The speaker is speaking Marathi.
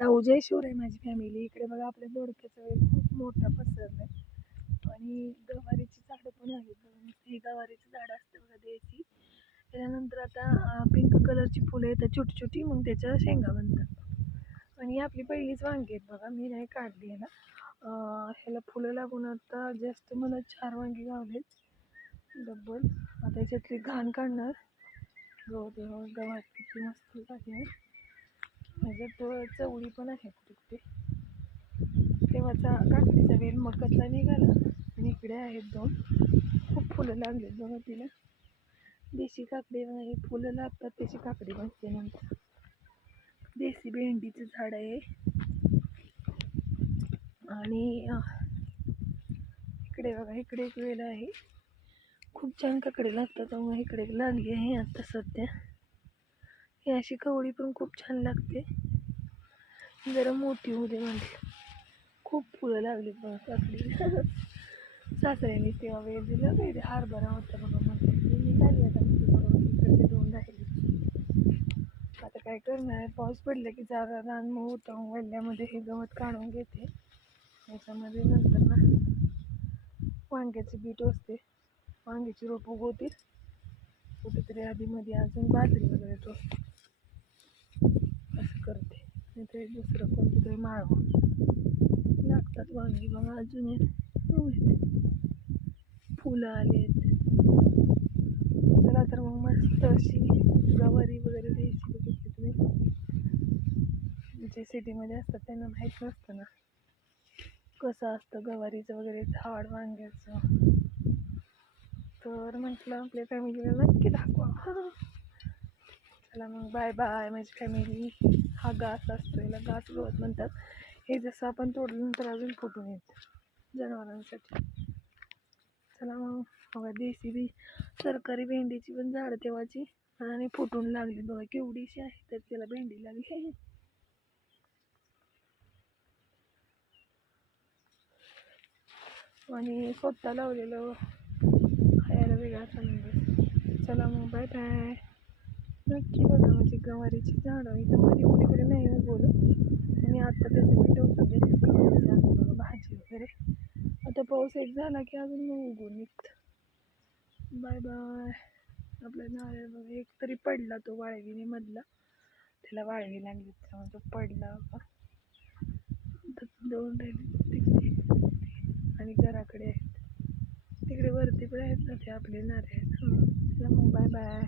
जय शिवराय माझी फॅमिली. इकडे बघा आपल्या दोडक्याचा वेल खूप मोठा पसरलाय आणि गवारीची झाडं पण आहेत बघा. ही गवारीची झाडं असते बघा देशी. त्याच्यानंतर आता पिंक कलरची फुलं येतात छोटी छोटी, मग त्याच्या शेंगा बनतात. आणि ही आपली पहिलीच वांगी आहेत बघा, मी नाही काढली ह्याला. ह्याला फुलं लागून आता जास्त मला 4 वांगी गावलेत डब्बल. आता याच्यातली घाण काढणार. गव्हात किती मस्त झाली. ह्याच्यात चवळी पण आहे कुठे कुठे. तेव्हाचा काकडीचा वेल मकतला निघाला आणि इकडे आहेत 2 खूप फुलं लागलेत बघा तिला. देशी काकडी नाही, फुलं लागतात त्याची काकडी बनते नंतर. देशी भेंडीचं झाड आहे आणि इकडे बघा, इकडे एक वेल आहे. खूप छान काकडी लागतात त्यामुळे इकडे लागली आहे आता सध्या. ही अशी कवळी पण खूप छान लागते, जरा मोठी होऊ दे म्हटलं. खूप फुलं लागली बघा काकडी. सासऱ्यांनी तेव्हा वेळ दिला काही हरभरा होता बघा, म्हणजे मी निघाली आता इकडचे 2 राहिले. आता काय करणार, पाऊस पडला की जरा रान मग होतं. वल्ल्यामध्ये हे गवत काढून घेते. याच्यामध्ये नंतर ना वांग्याची बीट असते, वांग्याची रोप उगवतील कुठेतरी आधीमध्ये. अजून बाजरी वगैरे टोचते असं करते. नाही तर दुसरं कोणतं तरी माळवं लागतात वांगी बघा. अजून फुलं आलेत. चला तर मग मस्त अशी गवारी वगैरे द्यायची बघितली तुम्ही. जे सिटीमध्ये असतात त्यांना माहीत नसतं ना कसं असतं गवारीचं वगैरे झाड वांग्याचं. तर म्हटलं आपल्या फॅमिलीला नक्की दाखवा. चला मग बाय बाय माझी फॅमिली. हा घास असतो, याला घास गवत म्हणतात. हे जसं आपण तोडल्यानंतर अजून फुटून येतं जनावरांसाठी. चला मग बघा, देशी बी सरकारी भेंडीची पण झाडं तेव्हाची आणि फुटून लागली बघा. केवढीशी आहे तर त्याला भेंडी लागली. आणि स्वतः लावलेलं खायला वेगळाच आनंद. चला मग बाय बाय. नक्की बघा म्हणजे गवारीची झाडं इथं मध्ये कुठे नाही उगवलं आणि आता त्याचे पिठं बघा भाजी वगैरे. आता पाऊस एक झाला की अजून मग उगवून निघतं. Bye bye. आपला नारळ बघा एक तरी पडला, तो वाळवीने मधला, त्याला वाळवी लागली त्यामुळे तो पडला बघा. 2 राहिले तिकडे आणि घराकडे आहेत. तिकडे वरती पण आहेत ना ते आपले नारळ आहेत. चला मग बाय बाय.